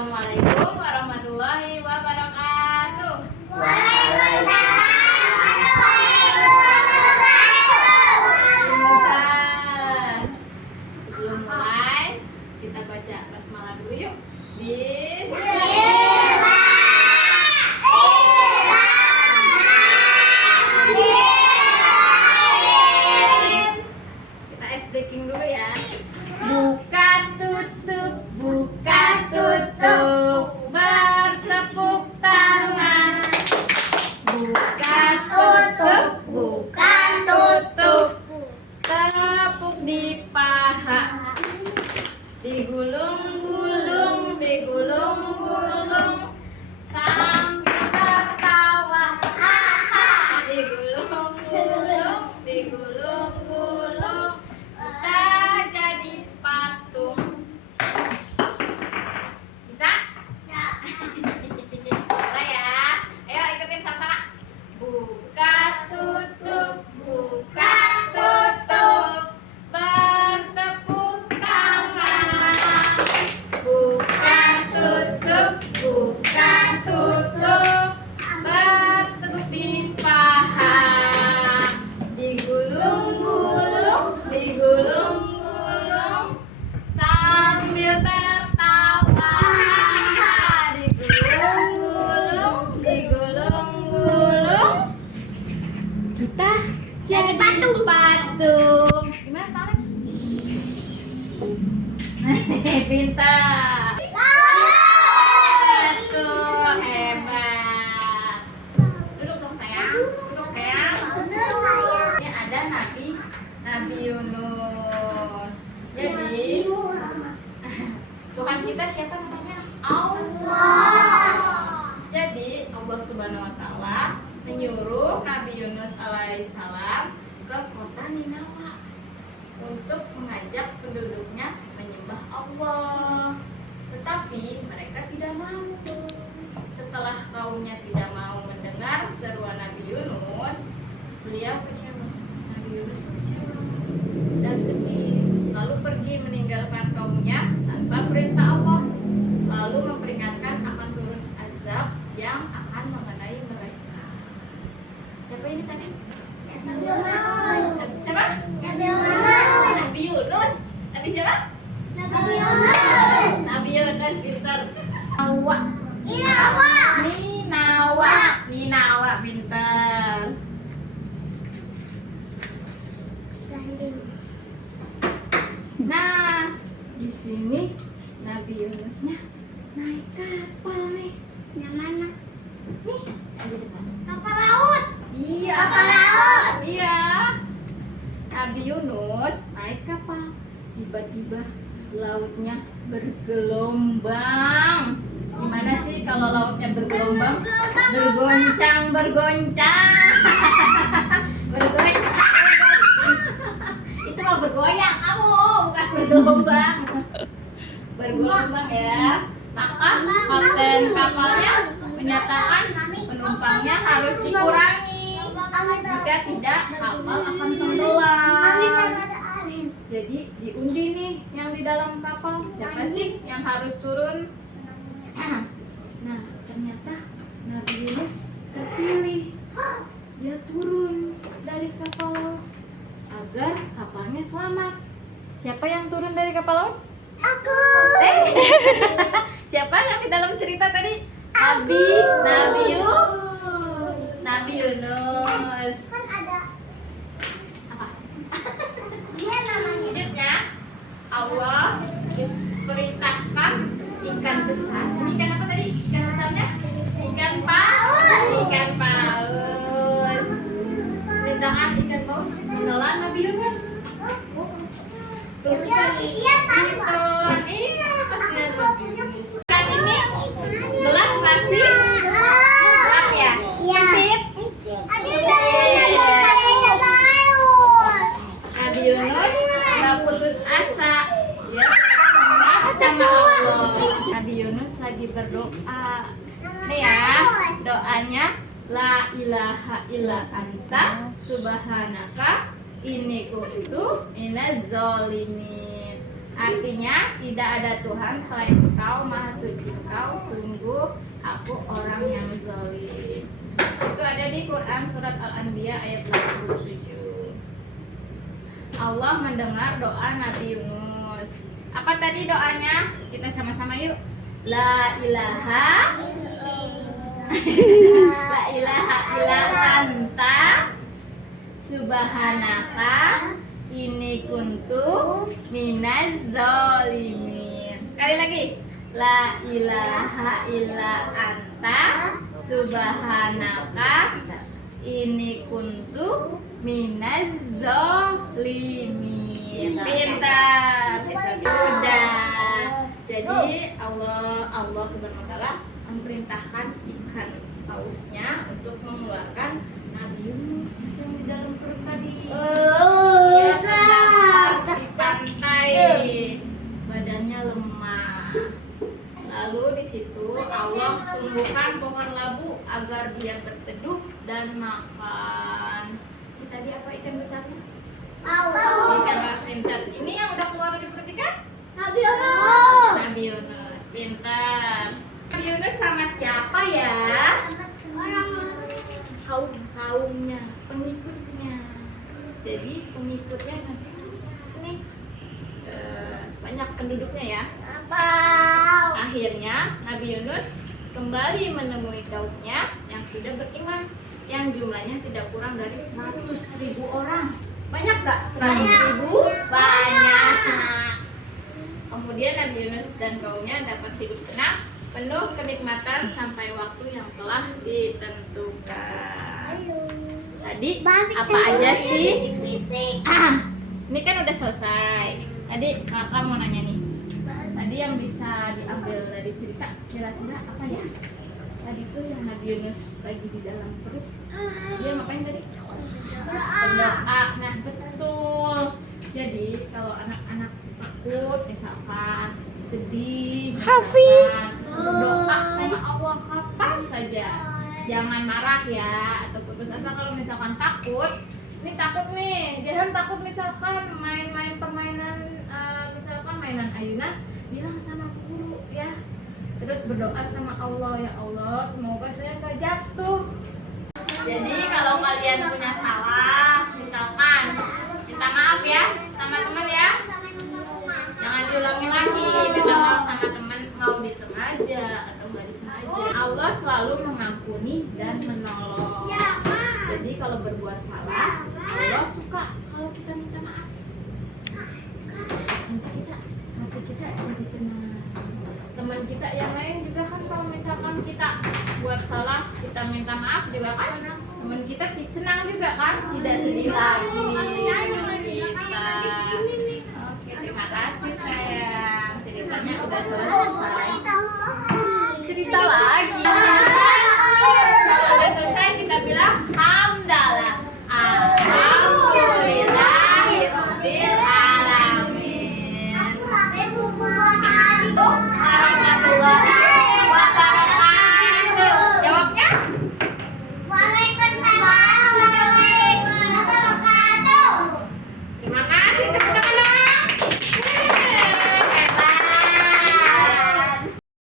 Assalamualaikum warahmatullahi wabarakatuh. Waalaikumsalam warahmatullahi wabarakatuh. Sebelum mulai, kita baca basmalah dulu yuk. Kita ice breaking dulu ya. Buka tutup, bertepuk tangan. Buka tutup, tepuk di paha. Digulung-gulung, sambil tertawa. Digulung-gulung, kita jadi patung. Bisa? Boleh ya? Ayo ikutin sama-sama. Buka tutup, bertepuk tangan. Buka tutup, bertepuk di paha. Digulung-gulung, sambil tertawa. Digulung-gulung, kita jadi patung. Gimana Talep? Pintar. Tuh, hebat. Duduk dong sayang. Ini ada Nabi Yunus. Jadi Tuhan kita siapa namanya? Allah. Jadi Allah Subhanahu wa taala menyuruh Nabi Yunus alaihissalam ke kota Ninawa untuk mengajak penduduknya menyembah Allah. Tetapi mereka tidak mau. Setelah kaumnya tidak mau mendengar seruan Nabi Yunus, beliau kecewa. Nabi Yunus kecewa dan sedih, lalu pergi meninggalkan kaumnya tanpa perintah Allah, lalu memperingatkan akan turun azab yang akan mengenai mereka. Siapa ini tadi? Siapa? Nabi Yunus. Nabi siapa? Nabi Yunus, pintar. Ninawa, pintar. Nah, di sini Nabi Yunusnya naik kapal nih. Yang mana? Nih, ada di depan. Kapal laut. Iya. Kapal laut. Iya. Nabi Yunus naik kapal. Tiba-tiba lautnya bergelombang. Gimana sih kalau lautnya bergelombang? Bergoncang. Itu mah bergoyang kamu, bukan bergelombang. Bergelombang ya. Maka kapten kapalnya menyatakan penumpangnya harus dikurangi. Jika tidak, kapal akan tenggelam. Jadi diundi nih yang di dalam kapal, siapa sih yang harus turun? Nah, ternyata Nabi Yunus terpilih. Dia turun dari kapal laut agar kapalnya selamat. Siapa yang turun dari kapal laut? Aku. Siapa yang di dalam cerita tadi? Nabi Yunus. Kan ada Apa? dia namanya. Selanjutnya Allah perintahkan ikan besar. Ini ikan apa tadi? Ikan besarnya? Ikan paus. Perintahkan ikan paus menelan Nabi Yunus. Tuh, Iya, ditelan. Iya, kasihan Nabi Yunus. Ikan ini gelap nggak sih? Gelap ya? Sempit. Nabi Yunus nggak putus asa, ya, sama Allah. Nabi Yunus lagi berdoa. Nih ya, doanya la ilaha illa anta subhanaka inni kuntu minaz zalimin. Artinya tidak ada Tuhan selain Engkau, Maha Suci Engkau, Quran surat Al-Anbiya ayat 27. Allah mendengar doa Nabi Yunus. Apa tadi doanya? Kita sama-sama yuk. La ilaha La ilaha illa anta subhanaka inni kuntu minaz zalimin. Sekali lagi. La ilaha illa anta subhanaka inni kuntu minaz zalimin. Pintar. Udah. Jadi Allah Subhanahu wa taala memerintahkan ikan pausnya untuk mengeluarkan Nabi Yunus yang di dalam perut tadi. Dia terdampar di pantai, badannya lemah. Lalu di situ Allah tumbuhkan pohon labu agar dia berteduh dan makan. Ini tadi apa ikan besarnya? Ikan pintar. Ini yang udah keluar dari perut ikan? Nabi Yunus. Nabi Yunus, pintar. Nabi Yunus sama siapa ya? Kaumnya, pengikutnya. Jadi pengikutnya Nabi Yunus ini banyak penduduknya ya. Akhirnya Nabi Yunus kembali menemui kaumnya yang sudah beriman, yang jumlahnya tidak kurang dari 100.000 orang. Banyak gak? 100.000? Banyak. Kemudian Nabi Yunus dan kaumnya dapat hidup tenang, penuh kenikmatan sampai waktu yang telah ditentukan. Tadi apa aja sih? Ini kan udah selesai. Tadi kakak mau nanya nih. Tadi yang bisa diambil dari cerita kira-kira apa ya? Tadi tuh yang Nabi Yunus lagi di dalam perut. Dia ngapain tadi? Berdoa. Nah betul. Jadi kalau anak-anak takut misalkan sedih, Hafiz berdoa sama Allah kapan saja. Jangan marah ya atau putus asa kalau misalkan takut. Ini takut nih, jangan takut misalkan main-main permainan misalkan mainan ayunan, bilang sama guru ya. Terus berdoa sama Allah, ya Allah semoga saya nggak jatuh. Jadi kalau kalian punya salah, misalkan minta maaf ya sama teman ya. Jangan diulangi lagi, minta maaf sama teman mau disengaja atau nggak disengaja. Allah selalu mengampuni dan menolong. Jadi kalau berbuat salah, Allah suka kalau kita minta maaf. Nanti kita jadi tenang. Teman kita yang lain juga kan kalau misalkan kita buat salah, kita minta maaf juga kan, teman kita senang juga kan, tidak sedih lagi dengan kita. Oke, terima kasih sayang. Ceritanya udah selesai. Cerita